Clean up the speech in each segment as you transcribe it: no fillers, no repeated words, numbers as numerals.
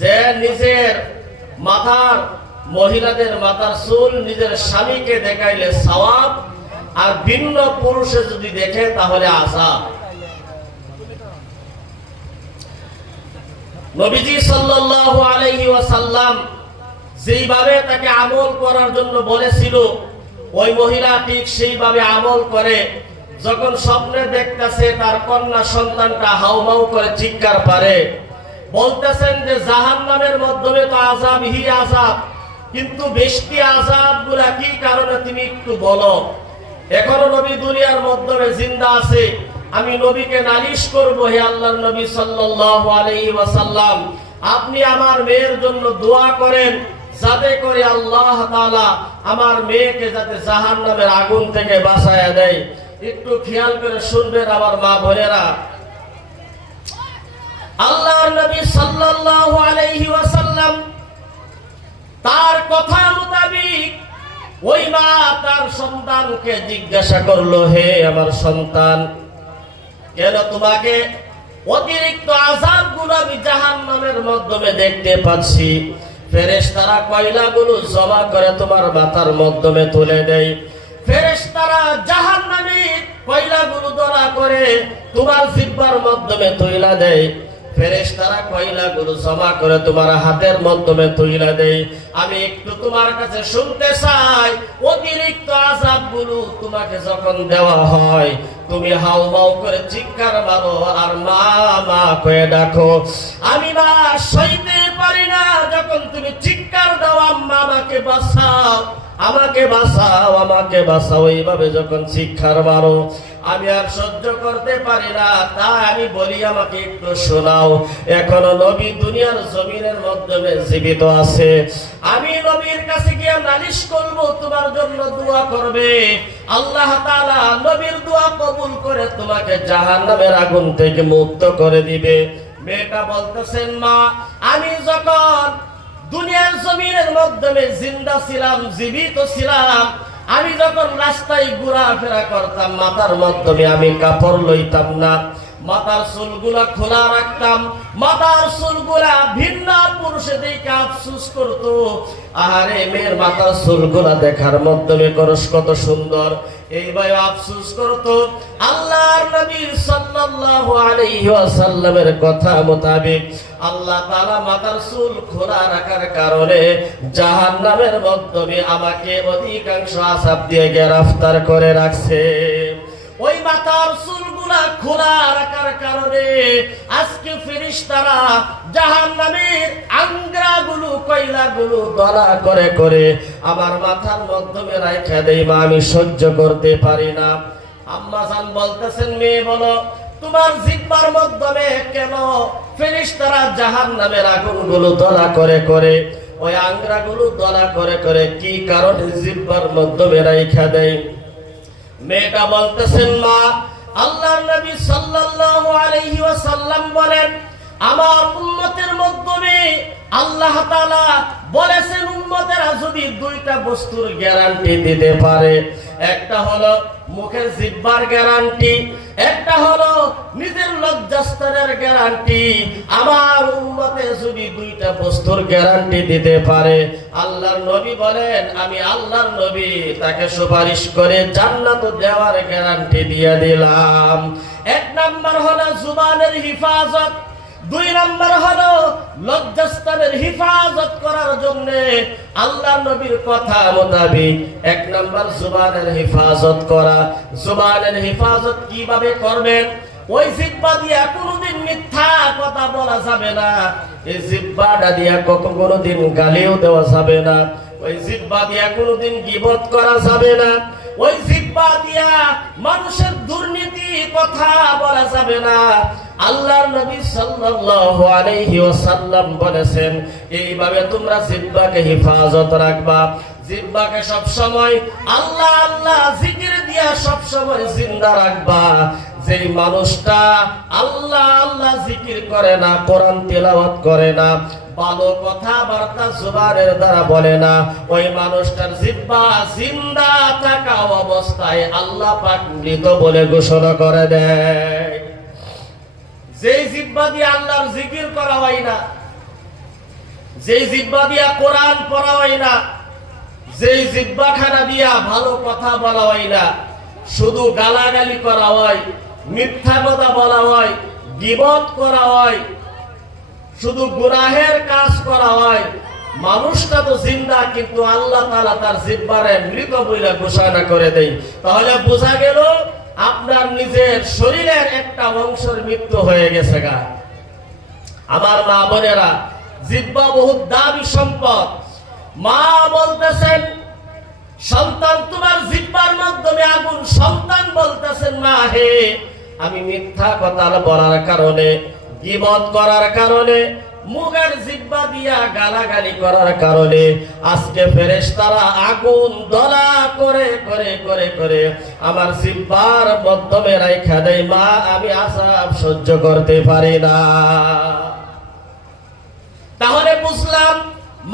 যে নিজের মাথার মহিলাদের মাথার চুল নিজের স্বামীকে দেখাইলে সওয়াব, আর ভিন্ন পুরুষে যদি দেখে তাহলে আযাব। নবীজি সাল্লাল্লাহু আলাইহি ওয়াসাল্লাম যেইভাবে তাকে আমল করার জন্য বলেছিল, ওই মহিলা ঠিক সেইভাবে আমল করে। যখন স্বপ্নে দেখতেছে তার কন্যা সন্তানটা হাউমাউ করে চিৎকার পারে, বলতেছেন যে জাহান্নামের মাধ্যমে তো আযাবই আযাব, কিন্তু বেশি আযাবগুলা কি কারণে তুমি একটু বলো। এখনো নবী দুনিয়ার মাধ্যমে জিন্দা আছে, আমি নবীকে নালিশ করব, হে আল্লাহর নবী সাল্লাল্লাহু আলাইহি ওয়াসাল্লাম, আপনি আমার মেয়ের জন্য দোয়া করেন, যাতে করে আল্লাহ তাআলা আমার মেয়েকে যাতে জাহান্নামের আগুন থেকে বাঁচায়া দেয়। একটু খেয়াল করে শুনবেন আমার মা বোনেরা, আল্লাহর নবী সাল্লাল্লাহু আলাইহি ওয়াসাল্লাম তার কথা মোতাবেক ওই মা তার সন্তানকে জিজ্ঞাসা করলো, হে আমার সন্তান, কেন তোমাকে অতিরিক্ত আযাবগুলো আমি জাহান্নামের মাধ্যমে দেখতে পাচ্ছি? ফেরেশতারা কয়লাগুলো জমা করে তোমার মাথার মাধ্যমে তুলে দেয়, ফেরেশতারা জাহান্নামের কয়লাগুলো ধরা করে তোমার জিহ্বার মাধ্যমে তুইলা দেয়, ফেরেশতারা কয়লাগুলো জমা করে তোমার হাতের মাধ্যমে তুইলা দেয়। আমি একটু তোমার কাছে শুনতে চাই, অতিরিক্ত আযাবগুলো তোমাকে যখন দেওয়া হয় তুমি হাউমাউ করে চিৎকার মারো আর মা মা কয়ে ডাকো। আমি মা সইতে পারি না যখন তুমি চিৎকার দাও, আম্মা আমাকে বাঁচাও, আমাকে বাঁচাও, আমাকে বাঁচাও, এইভাবে যখন চিৎকার মারো আমি আর সহ্য করতে পারি না। তাই আমি বলি, আমাকে একটু শোনাও। এখনো নবী দুনিয়ার জমিনের মাধ্যমে জীবিত আছে, আমি নবীর কাছে গিয়ে নালিশ করব, তোমার জন্য দোয়া করবে, আল্লাহ তাআলা নবীর দোয়া কবুল করে তোমাকে জাহান্নামের আগুন থেকে মুক্ত করে দিবে। মেয়েটা বলতেছেন, মা আমি যখন দুনিয়ার জমিনের মাধ্যমে জিন্দা ছিলাম, জীবিত ছিলাম, আমি যখন রাস্তায় ঘোরাফেরা করতাম মাথার মাধ্যমে আমি কাপড় লইতাম না, মাথার চুলগুলা খোলা রাখতাম, মাথার চুলগুলা ভিন্ন পুরুষে দেখে আফসোস করতো, আরে মেয়ের মাথার চুলগুলা দেখার মাধ্যমে করস কত সুন্দর, এইভাবে আফসোস করতো। আল্লাহর নবী সাল্লাল্লাহু আলাইহি ওয়াসাল্লামের কথা মোতাবেক আল্লাহ তাআলা মাথার চুল খোলা রাখার কারণে জাহান্নামের মাধ্যমে আমাকে অধিকাংশ আযাব দিয়ে গ্রেফতার করে রাখছে। ওই মাথার চুলগুলা খোলা রাখার কারণে আজকে ফেরেশতারা জাহান্নামের আঙ্গরাগুলো কয়লাগুলো দলা করে করে আমার মাথার মাধ্যমে রাখা দেই, মা আমি সহ্য করতে পারি না। আম্মা জান বলতেছেন, মেয়ে বলো তোমার জিহ্বার মাধ্যমে কেন ফেরেশতারা জাহান্নামের আগুনগুলো দলা করে করে ওই আঙ্গরাগুলো দলা করে করে কি কারণে জিহ্বার মাধ্যমে রাখা দেয়? মেয়েটা বলতেছেন, মা আল্লাহর নবী সাল্লাল্লাহু আলাইহি ওয়াসাল্লাম বলেন, আমার উম্মতের মাধ্যমে আল্লাহ তাআলা বলেছেন উম্মতেরা যদি দুইটা বস্তুর গ্যারান্টি দিতে পারে, একটা হলো মুখের জিহ্বার গ্যারান্টি, একটা হলো নিজের লজ্জাস্থানের গ্যারান্টি। আমার উম্মতে যদি দুইটা বস্তুর গ্যারান্টি দিতে পারে, আল্লাহর নবী বলেন আমি আল্লাহর নবী তাকে সুপারিশ করে জান্নাত দেওয়ার গ্যারান্টি দিয়ে দিলাম। এক নাম্বার হলো জুবানের হিফাজত, দুই নাম্বার হলো লজ্জাস্থানের হিফাজত করার জন্য আল্লাহর নবীর কথা মোতাবেক এক নাম্বার জুবানের হিফাজত করা। জুবানের হিফাজত কিভাবে করবেন? ওই জিহ্বা দিয়া কোনোদিন মিথ্যা কথা বলা যাবে না, এই জিহ্বাটা দিয়া কোনোদিন গালিও দেওয়া যাবে না, ওই জিহ্বা দিয়া কোনোদিন গীবত করা যাবে না, ওই জিহ্বা দিয়া মানুষের দুর্নীতি কথা বলা যাবে না। আল্লাহর নবী সাল্লাল্লাহু আলাইহি ওয়াসাল্লাম বলেছেন এইভাবে তোমরা জিহ্বাকে হেফাজত রাখবা, জিহ্বাকে সব সময় আল্লাহ আল্লাহ জিকির দিয়া সব সময় জিন্দা রাখবা। যেই মানুষটা আল্লাহ আল্লাহ জিকির করে না, কোরআন তেলাওয়াত করে না, ভালো কথাবার্তা জুবানের দ্বারা বলে না, ওই মানুষটার জিহ্বা জিন্দা থাকা অবস্থায় আল্লাহ পাক মৃত বলে ঘোষণা করে দেয়। যেই জিহ্বা দিয়ে আল্লাহর জিকির করা হয় না, যে জিহ্বা দিয়া কোরআন পড়া হয় না, যে জিহ্বাখানা দিয়া ভালো কথা বলা হয় না, শুধু গালাগালি করা হয়, মিথ্যা কথা বলা হয়, গীবত করা হয়, শুধু গুনাহের কাজ করা হয়, মানুষটা তো জিন্দা কিন্তু আল্লাহ তাআলা তার জিহ্বারে মৃত বলে ঘোষণা করে দেয়। তাহলে বোঝা গেল আপনার নিজের শরীরের একটা অংশের মৃত্যু হয়ে গেছে গা। আমার মা বোনেরা, জিহ্বা বহুত দামি সম্পদ। মা বলতেছেন সন্তান তোমার জিহ্বার মাধ্যমে আগুন, সন্তান বলতেছেন মা হে আমি মিথ্যা কথা বলার কারণে, গীবত করার কারণে, মুখের জিহ্বা দিয়া গালাগালি করার কারণে আজকে ফেরেশতারা আগুন দলা করে করে করে করে আমার জিহ্বার মাধ্যমে রাইখা দেয়। মা আমি আযাব সহ্য করতে পারি না। তাহলে বুঝলাম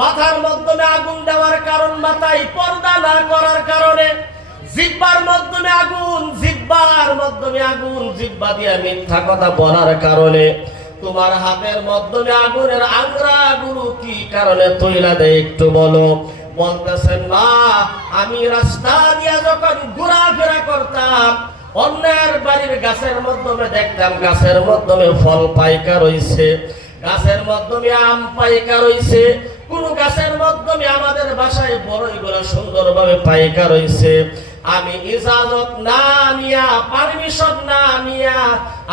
মাথার মাধ্যমে আগুন দেওয়ার কারণ, মাথায় পর্দা না করার কারণে, জিহ্বার মাধ্যমে আগুন, জিহ্বার মাধ্যমে আগুন, জিহ্বা দিয়ে মিথ্যা কথা বলার কারণে তোমার হাতের মাধ্যমে আগুনের আংরাগুলো কি কারণে তৈলা দেয় একটু বলো। বলতেছেন মা আমি রাস্তা দিয়া যখন ঘোরাফেরা করতাম, অন্যের বাড়ির গাছের মাধ্যমে দেখতাম গাছের মাধ্যমে ফল পাইকা রইছে, গাছের মাধ্যমে আম পাইকা রইছে, কোন গাছের মাধ্যমে আমাদের বাসায় বড়ইগুলো সুন্দরভাবে পাইকা রইছে। আমি ইজাজত না নিয়া, পারমিশন না নিয়া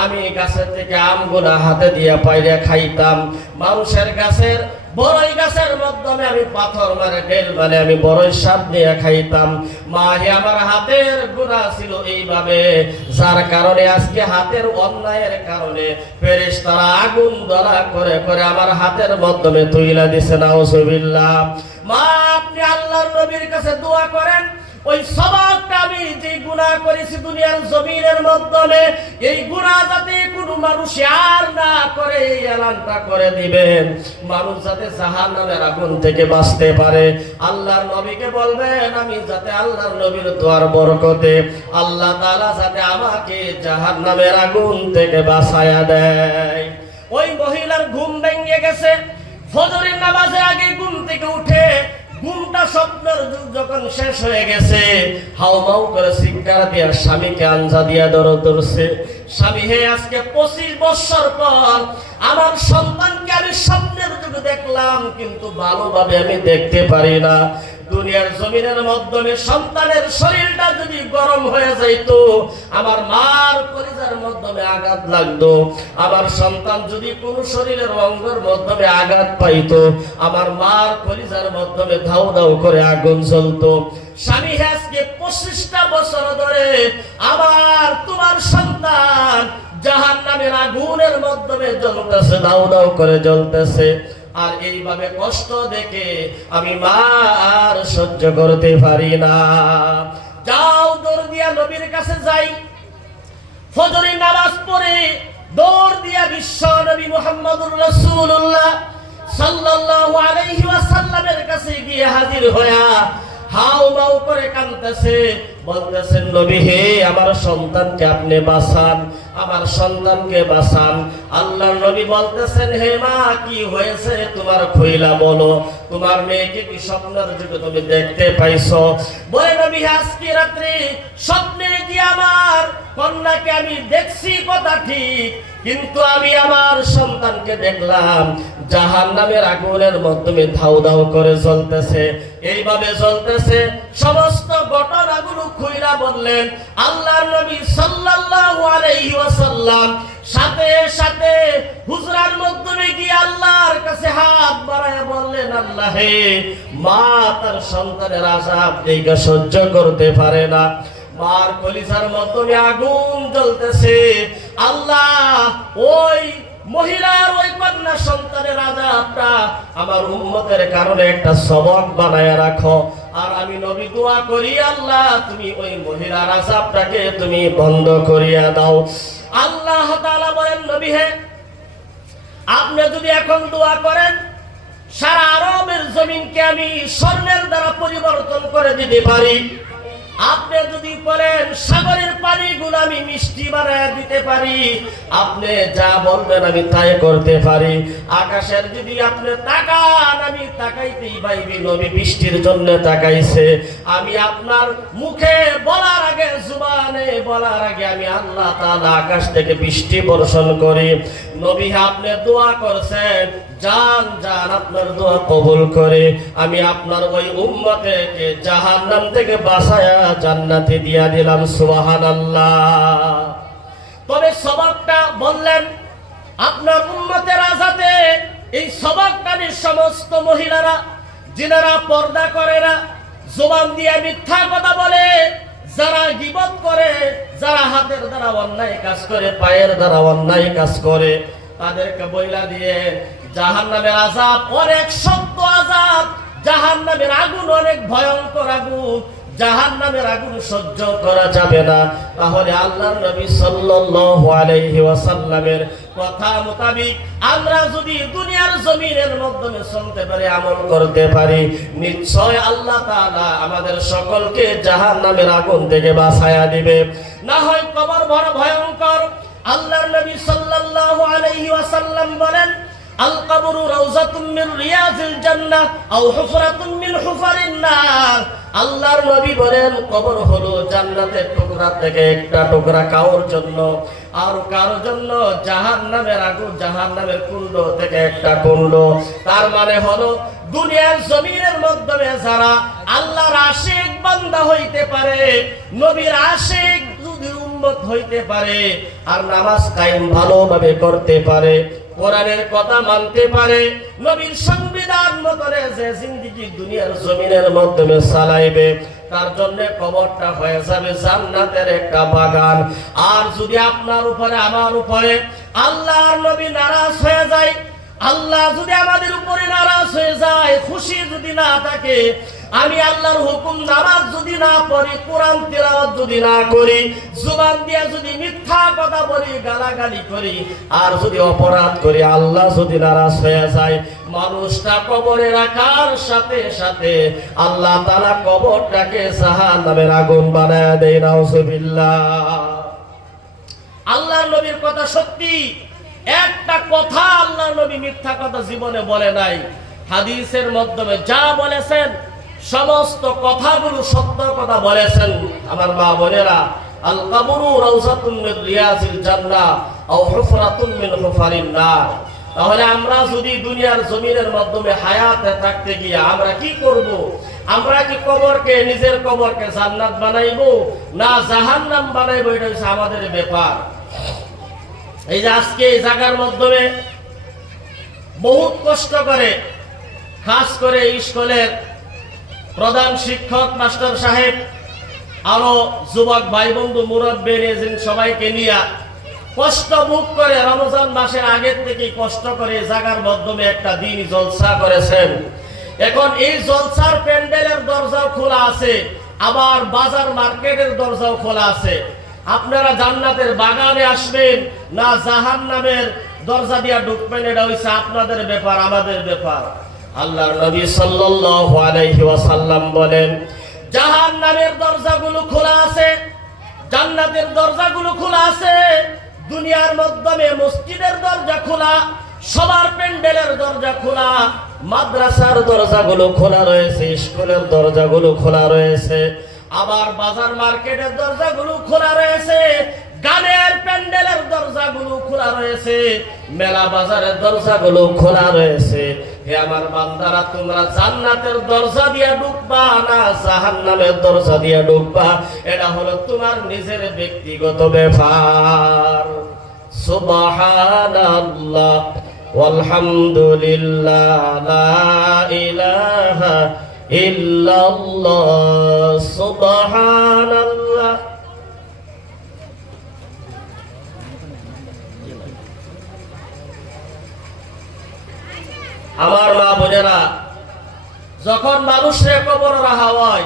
আমি গাছের থেকে আমগুলা হাতে দিয়া পাইরে খাইতাম। মানুষের গাছের, বড়ই গাছের মাধ্যমে আমি পাথর মারে ঢেল মানে আমি বড়ই স্বাদ নিয়ে খাইতাম। মাহে আমার হাতের গুনাহ ছিল এইভাবে, যার কারণে আজকে হাতের অন্যায়ের কারণে ফেরেশতারা আগুন দলা করে করে আমার হাতের মাধ্যমে তুইলা দিছে। নাউজুবিল্লাহ। মা আপনি আল্লাহর নবীর কাছে দোয়া করেন ওই সবাবটা আমি যে গুনাহ করেছি দুনিয়ার জমিনের মাধ্যমে, এই গুনাহ যাতে কোনো মানুষ আর না করে এই এলানটা করে দিবেন, মানুষ যাতে জাহান্নামের আগুন থেকে বাঁচতে পারে। আল্লাহর নবীকে বলবেন আমি যাতে আল্লাহর নবীর দোয়ার বরকতে আল্লাহ তাআলা যাতে আমাকে জাহান্নামের আগুন থেকে বাঁচায়া দেয়। ওই মহিলার ঘুম ভেঙে গেছে, ফজরের নামাজের আগে ঘুম থেকে উঠে ঘুমটা স্বপ্নের যুগ যখন শেষ হয়ে গেছে, হাউমাউ করে চিৎকার দিয়া স্বামীকে আঞ্জা দিয়া ধরছে। স্বামী হে আজকে 25 বছর পর আমার সন্তানকে আমি স্বপ্নের যুগে দেখলাম, কিন্তু ভালোভাবে আমি দেখতে পারি না। দুনিয়ার জমিনের মাধ্যমে সন্তানের শরীরটা যদি গরম হয়ে যাইত, আমার মার কলিজার মাধ্যমে আঘাত লাগতো, আমার সন্তান যদি কোন শরীরের অঙ্গের মাধ্যমে আঘাত পাইতো, আমার মার কলিজার মাধ্যমে ধাউ ধাউ করে আগুন জ্বলতো। স্বামী আজকে 25টা বছর ধরে আবার তোমার সন্তান জাহান্নামের আগুনের মাধ্যমে জ্বলতেছে, ধাউ ধাউ করে জ্বলতেছে। আর এইভাবে কষ্ট দেখে আমি মা আর সহ্য করতে পারি না। যাও দৌড় দিয়া নবীর কাছে যাই, ফজরের নামাজ পড়ে দৌড় দিয়া বিশ্ব নবী মুহাম্মদুর রাসূলুল্লাহ সাল্লাল্লাহু আলাইহি ওয়াসাল্লামের কাছে গিয়ে হাজির হয়া হাউ মাউ করে কাঁদতেছে, বলতেছেন নবী হে আমার সন্তানকে আপনি বাঁচান, আমার সন্তানকে বাঁচান। আল্লাহর নবী বলতেছেন হে মা কি হয়েছে তোমার, খুইলা বলো, তোমার মেয়েকে কি স্বপ্নের যুগে তুমি দেখতে পাইছো? বলে নবী আজকে রাত্রে স্বপ্নে কি আমার কন্যাকে আমি দেখছি কথা ঠিক, কিন্তু আমি আমার সন্তানকে দেখলাম জাহান্নামের আগুনের মাধ্যমে ধাউ ধাউ করে জ্বলতেছে, এইভাবে জ্বলতেছে। সমস্ত ঘটনাগুলো খুইলা বললেন আল্লাহর নবী সাল্লাল্লাহু আলাইহি ওয়াসাল্লাম। সাথে সাথে হুজরার মাধ্যমে গিয়ে আল্লাহর কাছে হাত বাড়ায় বললেন আল্লাহ হে, মা তার সন্তানের আযাব দেখে সহ্য করতে পারে না, মার কলিজার মাধ্যমে আগুন জ্বলতেছে। আল্লাহ ওই মহিলার ওই কন্যা সন্তানের আযাবটা আমার উম্মতের কারণে একটা সবক বানায়া রাখো। আর আমি নবী দোয়া করি আল্লাহ তুমি ওই মহিলার আযাবটাকে তুমি বন্ধ করিয়া দাও। আল্লাহ তাআলা বলেন নবী হে আপনি যদি এখন দোয়া করেন সারা আরবের জমিনকে আমি স্বর্ণের দ্বারা পরিবর্তন করে দিতে পারি। আপনি যদি বলেন সাগরের পানিগুলো আমি মিষ্টি বানায় দিতে পারি, আপনি যা বলবেন আমি তাই করতে পারি। আকাশের যদি আপনি তাকান, আমি তাকাইতেই পাইবি নবী বৃষ্টির জন্য তাকাইছে। আমি আপনার মুখে বলার আগে, জুবানে বলার আগে আমি আল্লাহ তাআলা আকাশ থেকে বৃষ্টি বর্ষণ করি। নবী আপনি দোয়া করছেন, জান জান আপনার দোয়া কবুল করে আমি আপনার ওই উম্মতকে জাহান্নাম থেকে বাঁচায়া জান্নাতে দিয়া দিলাম। সুবহানাল্লাহ। তবে সবাবটা বললেন আপনার উম্মতের আজাতে, এই সবাবকারী সমস্ত মহিলারা যিনারা পর্দা করে না, জবান দিয়ে মিথ্যা কথা বলে, যারা গীবত করে, যারা হাতের দ্বারা অন্যায় কাজ করে, পায়ের দ্বারা অন্যায় কাজ করে, তাদেরকে বইলা দিয়ে জাহান্নামের আযাব অনেক শক্ত আযাব, জাহান্নামের আগুন অনেক ভয়ঙ্কর আগুন, জাহান্নামের আগুন সহ্য করা যাবে না। তাহলে আল্লাহর নবী সাল্লাল্লাহু আলাইহি ওয়াসাল্লামের কথা মোতাবেক আমরা যদি দুনিয়ার জমিনের মাধ্যমে চলতে পারি, আমল করতে পারি, নিশ্চয় আল্লাহ তাআলা আমাদের সকলকে জাহান্নামের আগুন থেকে বাঁচায়া দিবে। না হয় কবর বড় ভয়ঙ্কর। আল্লাহর নবী সাল্লাল্লাহু আলাইহি ওয়াসাল্লাম বলেন, আল কবরু রাউযাতুম মিন রিয়াজিল জান্নাহ আও হুফরাতুম মিন হুফারিন নার। আল্লাহর নবী বলেন, কবর হলো জান্নাতের টুকরা থেকে একটা টুকরা কারোর জন্য, আর কারোর জন্য জাহান্নামের আগুন, জাহান্নামের কুণ্ড থেকে একটা কুণ্ড। তার মানে হলো দুনিয়ার জমিনের মাধ্যমে যারা আল্লাহর আশিক বান্দা হইতে পারে, নবীর আশিক যদি উম্মত হইতে পারে, আর নামাজ কায়েম ভালোভাবে করতে পারে, কোরআনের কথা মানতে পারে, নবীর সংবিধান মতনে যে জিন্দেগি দুনিয়ার জমিনের মাধ্যমে চালাইবে, তার জন্য কবরটা হয়ে যাবে জান্নাতের একটা বাগান। আর যদি আপনার উপরে, আমার উপরে আল্লাহর নবী নারাজ হয়ে যায়, আল্লাহ যদি আমাদের উপরে নারাজ হয়ে যায়, খুশি যদি না থাকে, আমি আল্লাহর হুকুম নামাজ যদি না পড়ি, কোরআন তিলাওয়াত যদি না করি, জুবান দিয়ে যদি মিথ্যা কথা বলি, গালাগালি করি, আর যদি অপরাধ করি, আল্লাহ যদি নারাজ হয়ে যায়, মানুষটা কবরে রাখার সাথে সাথে আল্লাহ তাআলা কবরটাকে জাহান্নামের আগুন বানায় দেয়। নাউজুবিল্লাহ। আল্লাহর নবীর কথা সত্যি, একটা কথা আল্লাহর নবী মিথ্যা কথা জীবনে বলে নাই। হাদিসের মাধ্যমে যা বলেছেন সমস্ত কথাগুলো সত্য কথা বলেছেন। আমার মা বোনেরা, আল কবরু রাউযাতুম মিন রিয়াজিল জান্নাহ আও হুফরাতুম মিন হুফারিন নার। তাহলে আমরা যদি দুনিয়ার জমিনের মাধ্যমে হায়াতে থাকতে গিয়ে আমরা কি করব? আমরা কি কবরকে, নিজের কবরকে জান্নাত বানাইবো না জাহান্নাম বানাইবো? এটা হচ্ছে আমাদের ব্যাপার। এই যে আজকে এই জায়গার মাধ্যমে বহুত কষ্ট করে, খাস করে স্কুলের প্রধান শিক্ষক মাস্টার সাহেব, আরো যুবক ভাই বন্ধু, মুরব্বী, সবাইকে নিয়ে কষ্ট ভোগ করে রমজান মাসের আগের থেকে কষ্ট করে জায়গার মাধ্যমে একটা দিন জলসা করেছেন। এখন এই জলসার প্যান্ডেলের দরজাও খোলা আছে, আবার বাজার মার্কেটের দরজাও খোলা আছে। আপনারা জান্নাতের বাগানে আসবেন না জাহান্নামের দরজা দিয়া ঢুকবেন, এটা হইছে আপনাদের ব্যাপার, আমাদের ব্যাপার। আল্লাহর নবী সাল্লাল্লাহু আলাইহি ওয়াসাল্লাম বলেন, জাহান্নামের দরজাগুলো খোলা আছে, জান্নাতের দরজাগুলো খোলা আছে। দুনিয়ার মাধ্যমে মসজিদের দরজা খোলা, সবার প্যান্ডেলের দরজা খোলা, মাদ্রাসার দরজাগুলো খোলা রয়েছে, স্কুলের দরজাগুলো খোলা রয়েছে, আবার বাজার মার্কেটের দরজাগুলো খোলা রয়েছে, গানের প্যান্ডেলের দরজাগুলো খোলা রয়েছে, মেলা বাজারের দরজাগুলো খোলা রয়েছে। হে আমার বান্দারা, তোমরা জান্নাতের দরজা দিয়ে ঢুকবা না জাহান্নামের দরজা দিয়ে ঢুকবা, এটা হলো তোমার নিজের ব্যক্তিগত ব্যাপার। সুবহানাল্লাহ ওয়ালহামদুলিল্লাহ, লা ইলাহা ইল্লাল্লাহ, সুবহানাল্লাহ। আমার মা বোনেরা, যখন মানুষের কবর রাখা হয়,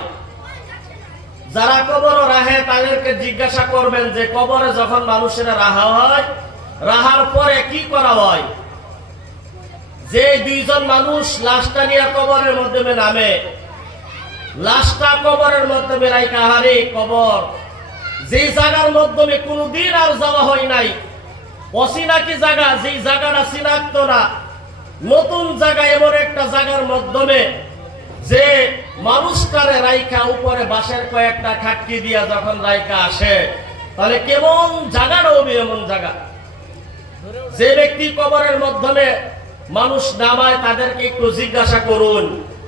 যারা কবর রাখে তাদেরকে জিজ্ঞাসা করবেন যে কবরে যখন মানুষের রাখা হয়, রাখার পরে কি করা হয়? যে দুইজন মানুষ লাশটা নিয়ে কবরের মধ্যে নামে, লাশটা কবরের মাধ্যমে রাইখা, হারে কবর যে জায়গার মাধ্যমে কোনোদিন আর যাওয়া হয় নাই, অচিনা কি জায়গা, যেই জায়গাটা চিনাক্ত না, নতুন জায়গা, এমন একটা জায়গার মাধ্যমে যে মানুষটারে রাইখা উপরে বাঁশের কয়েকটা খাটকি দিয়া যখন রাইখা আসে, তাহলে কেমন জায়গাটা হবে? এমন জায়গা যে ব্যক্তি কবরের মাধ্যমে মানুষ নামায়, তাদেরকে একটু জিজ্ঞাসা করুন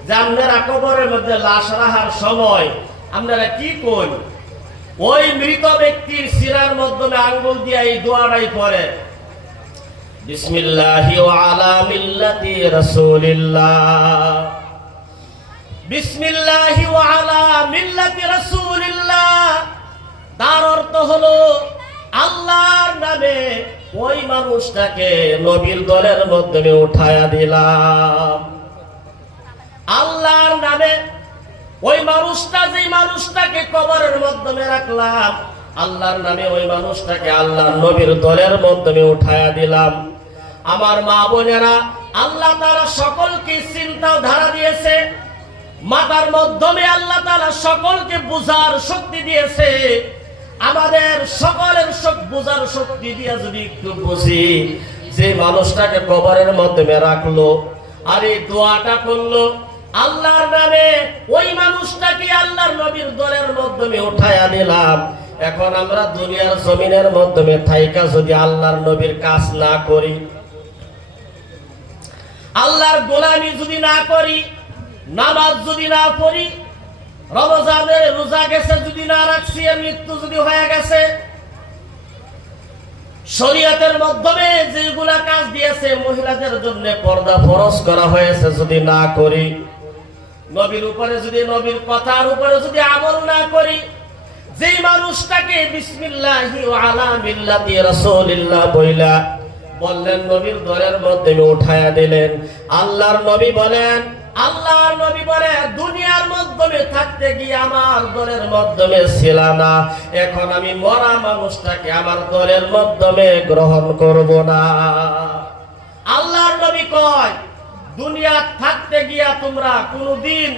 যে আপনারা কবরের মধ্যে লাশ রাখার সময় আপনারা কি করেন? ওই মৃত ব্যক্তির শিরার মাধ্যমে আঙ্গুল দিয়ে এই দোয়াটাই পড়ে, বিসমিল্লাহি ওয়া আলা মিল্লাতি রাসূলিল্লাহ, বিসমিল্লাহি ওয়া আলা মিল্লাতি রাসূলিল্লাহ। তার অর্থ হলো আল্লাহর নামে ওই মানুষটাকে নবীর দলের মাধ্যমে উঠায়া দিলাম। আল্লাহর নামে ওই মানুষটা, যে মানুষটাকে কবরের মাধ্যমে রাখলাম, আল্লাহর নামে ওই মানুষটাকে আল্লাহর নবীর দলের মাধ্যমে উঠায়া দিলাম। আমার মা বোনেরা, আল্লাহ তাআলা সকলকে চিন্তা ধারা দিয়েছে, মাতার মাধ্যমে আল্লাহ তাআলা সকলকে বুঝার শক্তি দিয়েছে। আমাদের সকলের বুঝার শক্তি দিয়ে যদি একটু বুঝি, যে মানুষটাকে কবরের মাধ্যমে রাখলো আর এই দোয়াটা করলো আল্লাহর নামে, ওই মানুষটাকে আল্লাহর নবীর দলের মাধ্যমে উঠায়া দিলাম। এখন আমরা দুনিয়ার জমিনের মাধ্যমে থাইকা যদি আল্লাহর নবীর কাজ না করি, আল্লাহর গোলামি যদি না করি, নামাজ যদি না পড়ি, রমজানের রোজা গেছে যদি না রাখছি, মৃত্যু যদি হয়ে গেছে, শরীয়তের মাধ্যমে যেগুলা কাজ দিয়েছে মহিলাদের জন্য পর্দা ফরজ করা হয়েছে যদি না করি, নবীর উপরে যদি, নবীর কথার উপরে যদি আমল না করি, যে মানুষটাকে বিসমিল্লাহি ওয়া আলা মিল্লাতি রাসূলিল্লাহ বললেন, নবীর দলের মাধ্যমে উঠায়া দিলেন। আল্লাহর নবী বলেন, আল্লাহর নবী বলে, দুনিয়ার মাধ্যমে থাকতে গিয়ে আমার দলের মাধ্যমে ছিল না, এখন আমি মরা মানুষটাকে আমার দলের মাধ্যমে গ্রহণ করব না। আল্লাহর নবী কয়, দুনিয়া থাকতে গিয়া তোমরা কোনদিন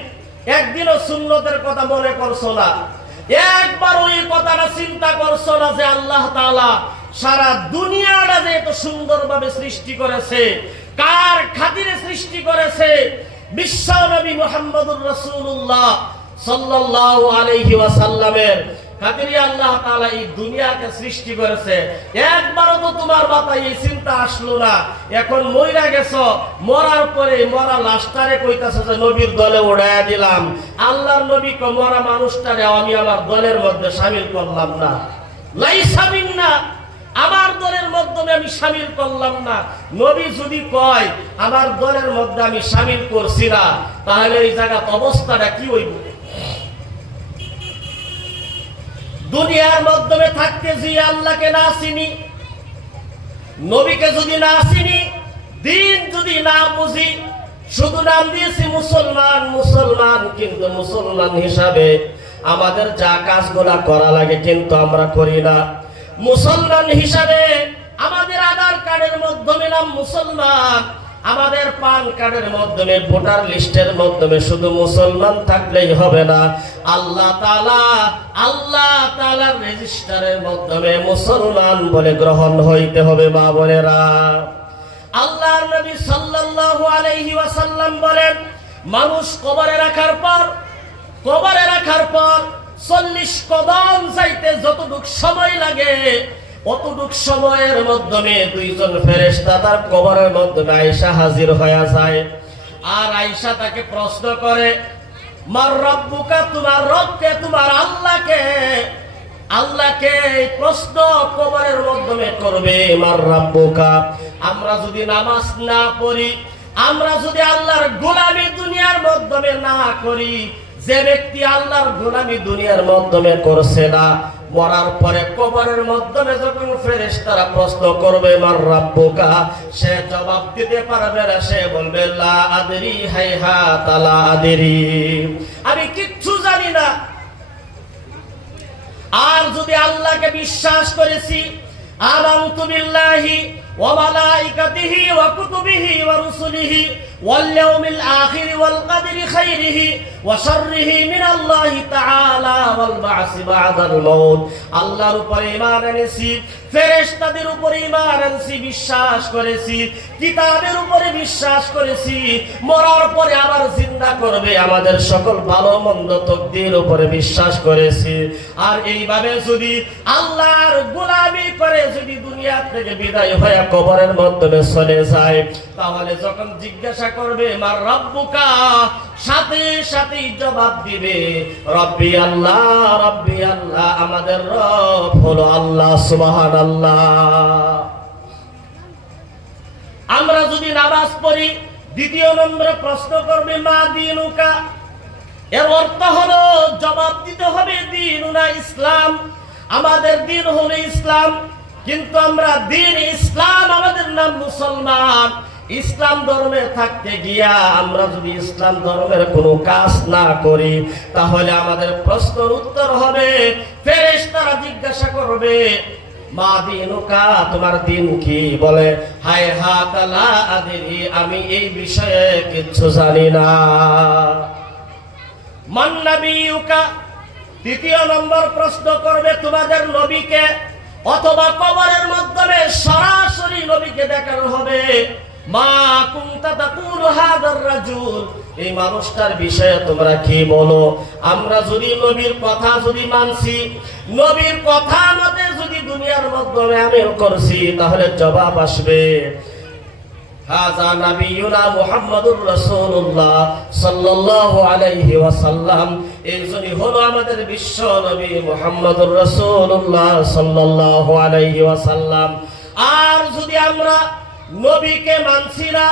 একদিনও সুন্নতের কথা মনে করছো না, একবার ওই কথাটা চিন্তা করছো না যে আল্লাহ তাআলা সারা দুনিয়াটা যে এত সুন্দরভাবে সৃষ্টি করেছে, কার খাতিরে সৃষ্টি করেছে? বিশ্ব নবী মুহাম্মদুর রাসূলুল্লাহ সাল্লাল্লাহু আলাইহি ওয়াসাল্লামের খাতিরে আল্লাহ তাআলা এই দুনিয়াকে সৃষ্টি করেছে। একবারও তো তোমার মাথায় এই চিন্তা আসলো না, এখন মইরা গেছো, মরার পরে মরা লাশটারে কইতাছে যে নবীর দলে উড়াইয়া দিলাম। আল্লাহর নবী কো, মরা মানুষটারে আমি আমার দলের মধ্যে শামিল করলাম না, লাইসা মিন্না, আমার দলের মাধ্যমে আমি শামিল করলাম না। নবী যদি কয় আমার দলের মধ্যে আমি শামিল করছি না, তাহলে এই জায়গা অবস্থাটা কি হইব? দুনিয়ার মাধ্যমে থাকতে যে আল্লাহকে না চিনি, নবীকে যদি না চিনি, দিন যদি না বুঝি, শুধু নাম দিয়েছি মুসলমান মুসলমান, কিন্তু মুসলমান হিসাবে আমাদের যা কাজগুলা করা লাগে কিন্তু আমরা করি না। মুসলমান হিসাবে আমাদের আধার কার্ডের মাধ্যমে নাম মুসলমান, আমাদের পান কার্ডের মাধ্যমে, ভোটার লিস্টের মাধ্যমে শুধু মুসলমান থাকলেই হবে না, আল্লাহ তাআলার রেজিস্টারের মাধ্যমে মুসলমান বলে গ্রহণ হইতে হবে। মা বোনেরা, আল্লাহর নবী সাল্লাল্লাহু আলাইহি ওয়াসাল্লাম বলেন, মানুষ কবরে রাখার পর 40 কদম যাইতে যতটুক সময় লাগে, অতটুক সময়ের মাধ্যমে দুইজন ফেরেশতা তার কবরের মাধ্যমে আয়েশা হাজির হয়ে যায়। আর আয়েশা তাকে প্রশ্ন করে, মার রাব্বুকা, তোমার রবকে, তোমার আল্লাহকে এই প্রশ্ন কবরের মাধ্যমে করবে। মার রাব্বুকা, আমরা যদি নামাজ না পড়ি, আমরা যদি আল্লাহর গোলামি দুনিয়ার মাধ্যমে না করি, যে ব্যক্তি আল্লাহর গোলামি দুনিয়ার মাধ্যমে করছে না, মরার পরে কবরের মাধ্যমে যখন ফেরেশতারা প্রশ্ন করবে মার রাব্বুকা, সে জবাব দিতে পারবে না, সে বলবে লা আদরি, হাইহাত লা আদরি, আমি কিচ্ছু জানি না। আর যদি আল্লাহকে বিশ্বাস করেছি, আমানতু বিল্লাহি وملائكته وكتبه ورسله واليوم الآخر والقدر خيره وشره من الله تعالى والبعث بعد الموت আল্লাহর উপরে ঈমান এনেছি ফেরেশতাদের উপরে ঈমান এনেছি বিশ্বাস করেছি কিতাবের উপরে বিশ্বাস করেছি মরার পরে আবার জিন্দা করবে আমাদের সকল ভালো মন্দ তকদির উপরে বিশ্বাস করেছি আর এইভাবে যদি আল্লাহর গোলামি করে যদি দুনিয়া থেকে বিদায় হয়ে কবরের মধ্যে চলে যায় তাহলে যখন জিজ্ঞাসা করবে মার রব্বুকা সাথে সাথে জবাব দিবে রব্বি আল্লাহ আমাদের রব হলো আল্লাহ সুবহানাল্লাহ। আমরা যদি নামাজ পড়ি দ্বিতীয় নম্বরে প্রশ্ন করবে মা দীনুকা, এর অর্থ হলো জবাব দিতে হবে দীনুনা ইসলাম, আমাদের দিন হলো ইসলাম, কিন্তু আমরা দিন ইসলাম আমাদের নাম মুসলমান। ইসলাম ধর্মে থাকতে গিয়া আমরা যদি ইসলাম ধর্মের কোনো কাজ না করি তাহলে আমাদের প্রশ্নের উত্তর হবে ফেরেশতারা জিজ্ঞাসা করবে মা দীনুকা, তোমার দিন কি? বলে হায় হাত লা আদরি, আমি এই বিষয়ে কিছু জানি না। মান নবিয়ুকা, তৃতীয় নম্বর প্রশ্ন করবে তোমাদের নবীকে, অথবা কবরের মাধ্যমে সরাসরি নবীকে দেখানো হবে মা কুনতা তাকুলু হাদার রাজুল, এই মানুষটার বিষয়ে তোমরা কি বলো? আমরা যদি নবীর কথা যদি মানছি, নবীর কথা মতে যদি দুনিয়ার মাধ্যমে আমল করছি তাহলে জবাব আসবে হাযা নাবিয়ুনা মুহাম্মাদুর রাসূলুল্লাহ সাল্লাল্লাহু আলাইহি ওয়াসাল্লাম, এইজনই হলো আমাদের বিশ্ব নবী মুহাম্মাদুর রাসূলুল্লাহ সাল্লাল্লাহু আলাইহি ওয়াসাল্লাম। আর যদি আমরা নবীকে মানছি না,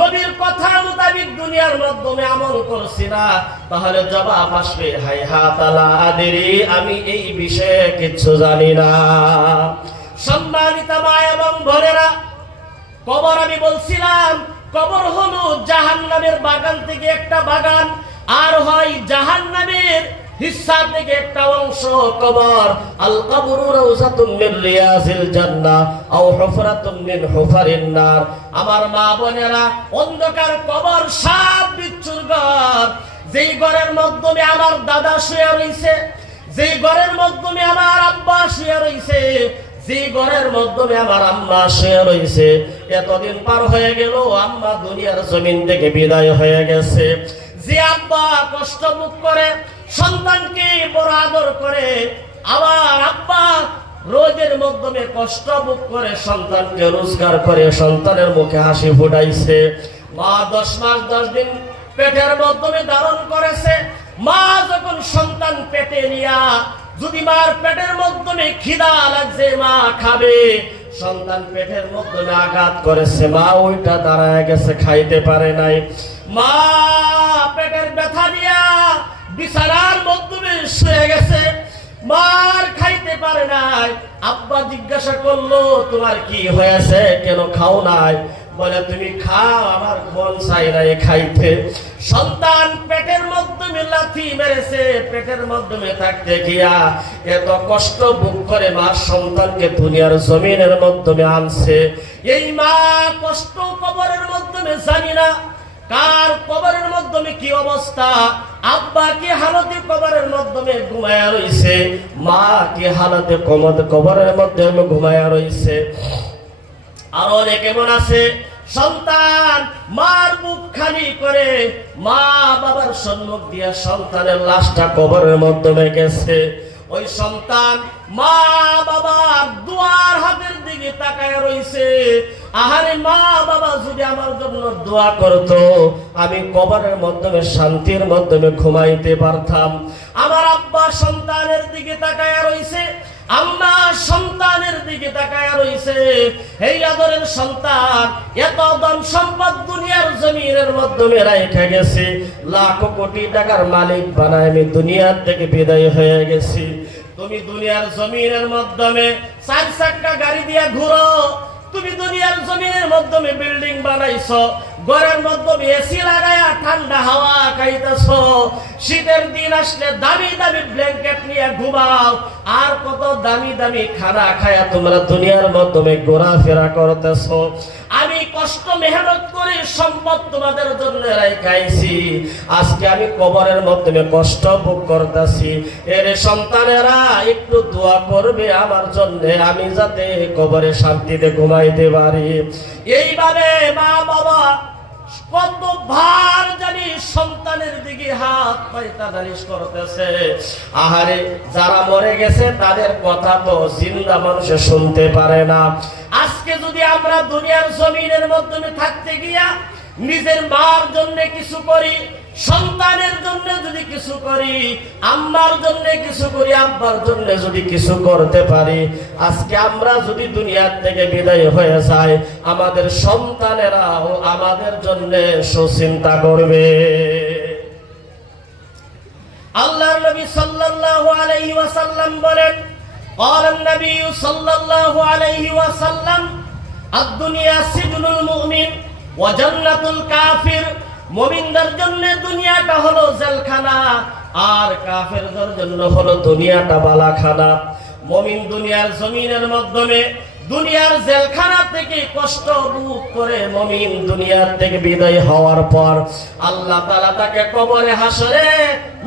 নবীর কথা মোতাবেক দুনিয়ার মাধ্যমে আমল করছি না, তাহলে জবাব আসবে হায় হাত লা আদরি, আমি এই বিষয়ে কিছু জানি না। সম্মানিত মা এবং বোনেরা, কবর আমি বলছিলাম কবর হলো জাহান্নামের বাগান থেকে একটা বাগান, আর হয় জাহান্নামের হিস্সা থেকে একটা অংশ কবর। আল কবরু রাউযাতুম মিন রিয়াজিল জান্নাহ আও হুফরাতুম মিন হুফারিন নার। আমার মা বোনেরা, অন্ধকার কবর সাপ বিচ্ছুর ঘর, যেই ঘরের মাধ্যমে আমার দাদা শুয়ে রইছে, যেই ঘরের মাধ্যমে আমার আব্বা শুয়ে রইছে, যে ঘরের মাধ্যমে আমার আম্মা শুয়ে রইছে, এতদিন পার হয়ে গেল, আম্মা দুনিয়ার জমিন থেকে বিদায় হয়ে গেছে। যে আব্বা কষ্ট ভোগ করে সন্তানকে বড় আদর করে, আবার আব্বা রোদের মাধ্যমে কষ্ট ভোগ করে সন্তানকে রোজগার করে সন্তানের মুখে হাসি ফুটাইছে। মা 10 মাস 10 দিন পেটের মাধ্যমে ধারণ করেছে। মা যখন সন্তান পেটে নিয়া, যদি মার পেটের মাধ্যমে খিদা লাগছে মা খাবে, সন্তান পেটের মাধ্যমে আঘাত করেছে, মা ওইটা দাঁড়ায় গেছে, খাইতে পারে নাই। মা পেটের ব্যথা দিয়া বিছানার মাধ্যমে শুয়ে গেছে, মার খাইতে পারে নাই। আব্বা জিজ্ঞাসা করলো তোমার কি হয়েছে, কেন খাও নাই? বলে তুমি খাও, আমার মন চাই নাই খাইতে। সন্তান পেটের মাধ্যমে লাথি মেরেছে, পেটের মাধ্যমে থাকতে গিয়া এত কষ্ট ভোগ করে মা সন্তানকে দুনিয়ার জমিনের মাধ্যমে আনছে। এই মা কষ্ট কবরের মাধ্যমে জানি না কার কবরের মাধ্যমে কি অবস্থা। আব্বা কি হালতে কবরের মাধ্যমে ঘুমায়া রইছে, মা কি হালতে কবরের মাধ্যমে ঘুমায়া রইছে। আর অনেক এমন আছে সন্তান মার বুক খালি করে মা বাবার সম্মুখ দিয়া সন্তানের লাশটা কবরের মাধ্যমে গেছে। ওই সন্তান মা বাবার দুয়ার হাতের দিকে তাকায় রইছে। আহারে মা বাবা যদি আমার জন্য দোয়া করতো, আমি কবরের মাধ্যমে শান্তির মাধ্যমে ঘুমাইতে পারতাম। আমার আব্বা সন্তানের দিকে তাকায় রইছে, আম্মা সন্তানের দিকে তাকায় রইছে। এই আদরের সন্তান এত ধন সম্পদ দুনিয়ার জমিনের মাধ্যমে রাইখা গেছে, লাখ কোটি টাকার মালিক বানায় আমি দুনিয়ার থেকে বিদায় হয়ে গেছি। তুমি দুনিয়ার জমিনের মাধ্যমে 4 চাক্কা গাড়ি দিয়া ঘুরো, তুমি দুনিয়ার জমিনের মাধ্যমে বিল্ডিং বানাইছো, ঘরের মধ্যে এসি লাগায়া ঠান্ডা হাওয়া খাইতেছো, শীতের দিন আসলে দামি দামি ব্ল্যাঙ্কেট নিয়ে ঘুমাও, আর কত দামি দামি খানা খায়া তোমরা দুনিয়ার মাধ্যমে ঘোরাফেরা করতেছো। আমি কষ্ট মেহনত করে সম্পদ তোমাদের জন্য রাখাইছি, আজকে আমি কবরের মাধ্যমে কষ্ট ভোগ করতেছি। এর সন্তানেরা একটু দোয়া করবে আমার জন্য, আমি যাতে কবরে শান্তিতে ঘুমাইতে পারি। এইভাবে মা বাবা কত ভার জানি সন্তানের দিকে হাত পাইতা নালিশ করতেছে। আহারে, যারা মরে গেছে তাদের কথা তো জিন্দা মানুষে শুনতে পারে না। আজকে যদি আমরা দুনিয়ার জমিনের মাধ্যমে থাকতে গিয়া নিজের মার জন্য কিছু করি, সন্তানের জন্য যদি কিছু করি, আম্মার জন্য কিছু করি, আব্বার জন্য যদি কিছু করতে পারি, আজকে আমরা যদি দুনিয়ার থেকে বিদায় হয়ে যাই, আমাদের সন্তানেরাও আমাদের জন্য সুচিন্তা করবে। আল্লাহর নবী সাল্লাল্লাহু আলাইহি ওয়াসাল্লাম বলেন, قال النبي صلى الله عليه وسلم الدنيا سجن المؤمن وجنة الكافر। মুমিনদের জন্য দুনিয়াটা হলো জেলখানা, আর কাফেরদের জন্য হলো দুনিয়াটা বালাখানা। মুমিন দুনিয়ার জমিনের মাধ্যমে দুনিয়ার জেলখানা থেকে কষ্ট ভোগ করে মুমিন দুনিয়ার থেকে বিদায় হওয়ার পর আল্লাহ তাআলা তাকে কবরে হাসরে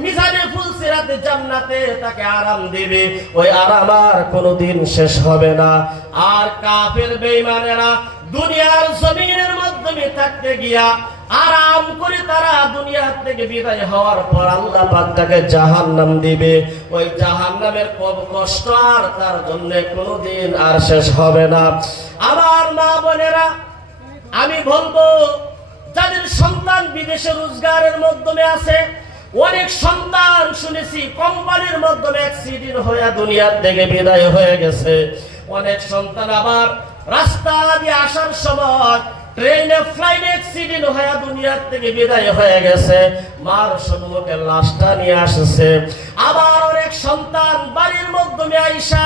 মিজানে ফুলসিরাতে জান্নাতে তাকে আরাম দিবে। ওই আরাম আর কোনোদিন শেষ হবে না। আর কাফের বেঈমানেরা দুনিয়ার জমিনের মাধ্যমে থাকতে গিয়া আরাম করে তারা দুনিয়া থেকে বিদায় হওয়ার পর আল্লাহ পাক তাকে জাহান্নাম দিবে। ওই জাহান্নামের কষ্ট আর তার জন্য কোনোদিন আর শেষ হবে না। আমার মা বোনেরা, আমি বলবো, যাদের সন্তান বিদেশে রোজগারের মাধ্যমে আছে, অনেক সন্তান শুনেছি কোম্পানির মাধ্যমে অ্যাক্সিডেন্ট হয়ে দুনিয়ার থেকে বিদায় হয়ে গেছে। অনেক সন্তান আবার রাস্তা দিয়ে আসার সময় ট্রেনে ফ্লাইট অ্যাক্সিডেন্ট হয়ে দুনিয়ার থেকে বিদায় হয়ে গেছে, মার সম্মুখে লাশটা নিয়ে আসছে। আবার অনেক সন্তান বাড়ির মাধ্যমে আইসা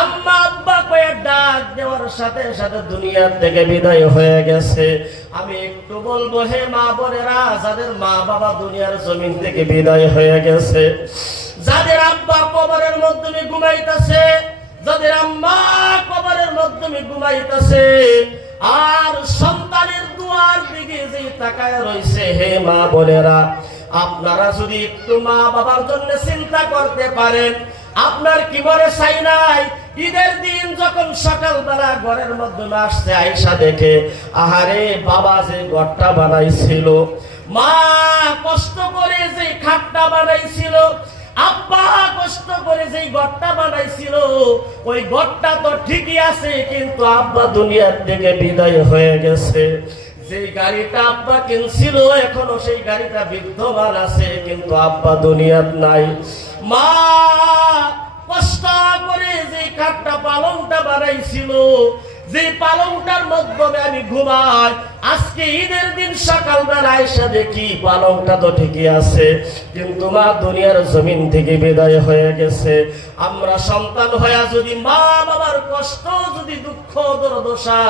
আম্মা আব্বা কয়ে ডাক দেওয়ার সাথে সাথে দুনিয়ার থেকে বিদায় হয়ে গেছে। আমি একটু বলবো, হে মা বোনেরা, যাদের মা বাবা দুনিয়ার জমিন থেকে বিদায় হয়ে গেছে, যাদের আব্বা কবরের মাধ্যমে ঘুমাইতেছে, যাদের আম্মা কবরের মাধ্যমে ঘুমাইতেছে, আর সন্তানের দুয়ার দিকে যে তাকায় রয়েছে, হে মা বোনেরা, আপনারা যদি একটু মা বাবার জন্য চিন্তা করতে পারেন, আপনার কি মনে চাই নাই ঈদের দিন যখন সকালবেলা ঘরের মাধ্যমে আসছে, আয়েশা দেখে, আহারে বাবা যে ঘরটা বানাইছিল, মা কষ্ট করে যে খাটটা বানাইছিল, আব্বা কষ্ট করে যেই ঘরটা বানাইছিল, ওই ঘরটা তো ঠিকই আছে, কিন্তু আব্বা দুনিয়ার থেকে বিদায় হয়ে গেছে। যেই গাড়িটা আব্বা কিনছিল এখনো সেই গাড়িটা বিদ্যমান আছে, কিন্তু আব্বা দুনিয়ার নাই। মা কষ্ট করে যে খাটটা পালংটা বানাইছিল, যে পালংটার মাধ্যমে আমি ঘুমাই, আজকে ঈদের দিন সকালবেলা আয়েশা দেখি পালংটা তো ঠিকই আছে, কিন্তু মা দুনিয়ার জমিন থেকে বিদায় হয়ে গেছে। আমরা সন্তান হয়ে যদি মা বাবার কষ্ট, যদি দুঃখ দুর্দশা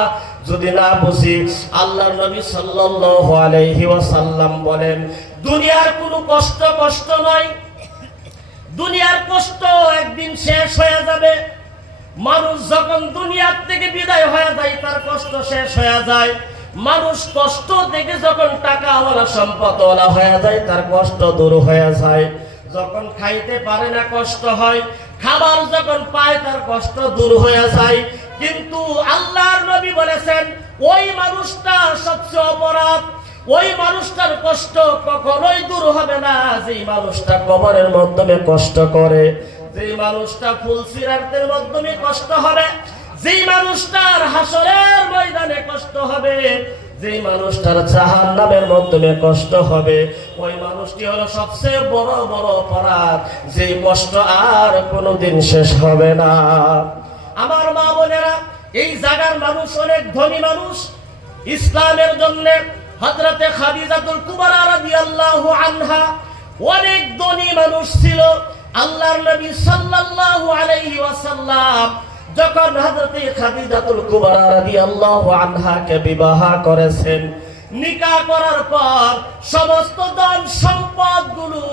যদি না বুঝি, আল্লাহর নবী সাল্লাল্লাহু আলাইহি ওয়াসাল্লাম বলেন, দুনিয়ার কোনো কষ্ট কষ্ট নয়, দুনিয়ার কষ্ট একদিন শেষ হয়ে যাবে। মানুষ যখন দুনিয়ার থেকে বিদায় হয়ে যায় তার কষ্ট শেষ হয়ে যায়। মানুষ কষ্ট থেকে যখন টাকাওয়ালা সম্পদওয়ালা হয়ে যায় তার কষ্ট দূর হয়ে যায়। যখন খাইতে পারে না কষ্ট হয়, খাবার যখন পায় তার কষ্ট দূর হয়ে যায়। কিন্তু আল্লাহর নবী বলেছেন, ওই মানুষটা সবচেয়ে অপরাধ, ওই মানুষটার কষ্ট কখনোই দূর হবে না যেই মানুষটা কবরের মাধ্যমে কষ্ট করে, যেই মানুষটা ফুলসিরাতের মাধ্যমে কষ্ট হবে, যেই মানুষটার হাসরের ময়দানে কষ্ট হবে, যেই মানুষটার জাহান্নামের মাধ্যমে কষ্ট হবে, ওই মানুষটি হলো সবচেয়ে বড় বড় অপরাধ, যেই কষ্ট আর কোনোদিন শেষ হবে না। আমার মা বোনেরা, এই জায়গার মানুষ অনেক ধনী মানুষ। ইসলামের জন্য হযরতে খাদিজাতুল কুবরা রাদিয়াল্লাহু আনহা অনেক ধনী মানুষ ছিল। আল্লাহর নবী সাল্লাল্লাহু আলাইহি ওয়াসাল্লাম যখন হযরতে খাদিজাতুল কুবরা রাদিয়াল্লাহু আনহাকে বিবাহ করেছেন, নিকাহ করার পর সমস্ত ধন সম্পদ গুলো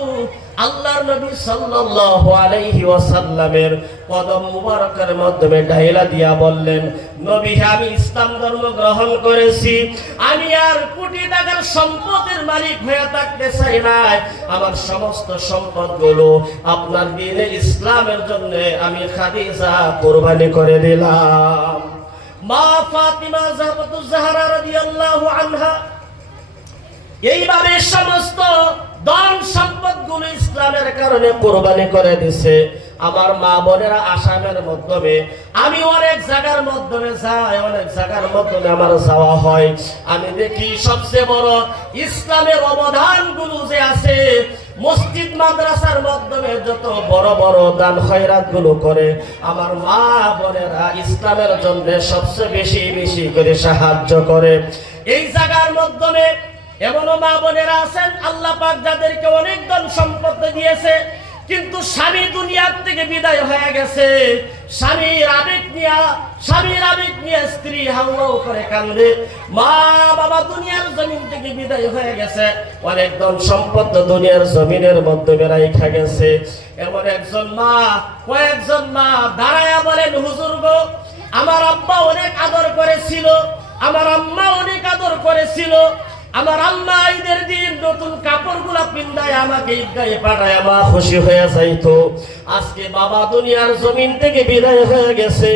আল্লাহর নবী সাল্লাল্লাহু আলাইহি ওয়াসাল্লামের কদম মুবারকের মাধ্যমে ঢাইলা দিয়া বললেন, নবী আমি ইসলাম ধর্ম গ্রহণ করেছি, আমি আর কোটি টাকার সম্পদের মালিক হয়ে থাকতে চাই না, আমার সমস্ত সম্পদগুলো আপনার দ্বীনে ইসলামের জন্য আমি খাদিজা কুরবানি করে দিলাম। মা ফাতিমা জাহরাতুজ জাহরা রাদিয়াল্লাহু আনহা এইভাবে সমস্ত ধন সম্পদ গুলো ইসলামের কারণে কুরবানি করে দিছে। আমার মা বোনেরা আসামের মাধ্যমে আমি অনেক জায়গার মাধ্যমে যাই, অনেক জায়গার মাধ্যমে আমার যাওয়া হয়, আমি দেখি সবচেয়ে বড় ইসলামের অবদান গুলো যে আছে মসজিদ মাদ্রাসার মাধ্যমে যত বড় বড় দান খয়রাত গুলো করে আমার মা বোনেরা ইসলামের জন্য সবচেয়ে বেশি বেশি করে সাহায্য করে। এই জায়গার মাধ্যমে এমনও মা বোনেরা আছেন আল্লাহ পাক যাদেরকে অনেক ধন সম্পদ দিয়েছে, কিন্তু স্বামী দুনিয়ার থেকে বিদায় হয়ে গেছে, স্বামীর আবেগ নিয়ে স্ত্রী হাউমাউ করে কান্দে, মা বাবা দুনিয়ার জমিন থেকে বিদায় হয়ে গেছে, অনেক ধন সম্পদ দুনিয়ার জমিনের মধ্যে বেড়াইখা গেছে। এমন একজন মা, কয়েকজন মা দাঁড়ায়া বলেন, হুজুর গো, আমার আব্বা অনেক আদর করেছিল, আমার আম্মা অনেক আদর করেছিল, আমার আম্মা ঈদের দিন নতুন কাপড়গুলা পিন্দায় আমাকে ঈদগাহে পাঠায় মা খুশি হয়ে যাইতো। আজকে বাবা দুনিয়ার জমিন থেকে বিদায় হয়ে গেছে,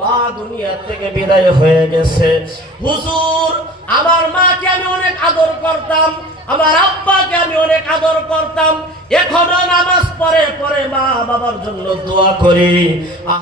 মা দুনিয়া থেকে বিদায় হয়ে গেছে। হুজুর আমার মাকে আমি অনেক আদর করতাম, আমার আব্বাকে আমি অনেক আদর করতাম, এখনো নামাজ পড়ে পড়ে মা বাবার জন্য দোয়া করি।